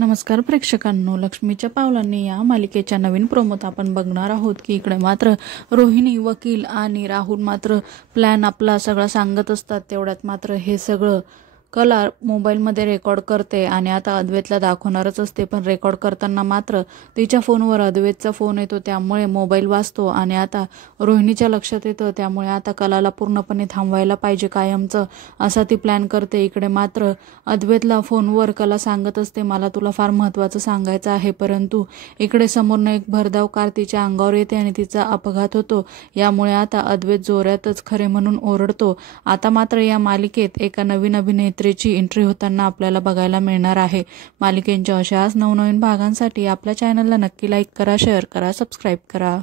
नमस्कार प्रेक्षकांनो, लक्ष्मीच्या पावलांनी या मालिकेच्या नवीन प्रोमोत आपण बघणार आहोत की इकडे मात्र रोहिणी, वकील आणि राहुल मात्र प्लॅन आपला सगळा सांगत असतात। तेवढ्यात मात्र हे सगळं कला मोबाईलमध्ये रेकॉर्ड करते आणि आता अद्वैतला दाखवणारच असते। पण रेकॉर्ड करताना मात्र तिच्या फोनवर अद्वैतचा फोन येतो, त्यामुळे मोबाईल वाजतो आणि आता रोहिणीच्या लक्षात येतं। त्यामुळे आता कलाला पूर्णपणे थांबवायला पाहिजे कायमचं, असा ती प्लॅन करते। इकडे मात्र अद्वैतला फोनवर कला सांगत असते, मला तुला फार महत्त्वाचं सांगायचं आहे। परंतु इकडे समोरनं एक भरधाव कार तिच्या अंगावर येते आणि तिचा अपघात होतो। यामुळे आता अद्वैत जोरातच खरे म्हणून ओरडतो। आता मात्र या मालिकेत एका नवीन अभिनेत्री ची एंट्री होताना आपल्याला बघायला मिळणार आहे। मालिकेच्या अशाच नवनवीन भागांसाठी आपल्या चॅनलला नक्की लाईक करा, शेअर करा, सबस्क्राईब करा।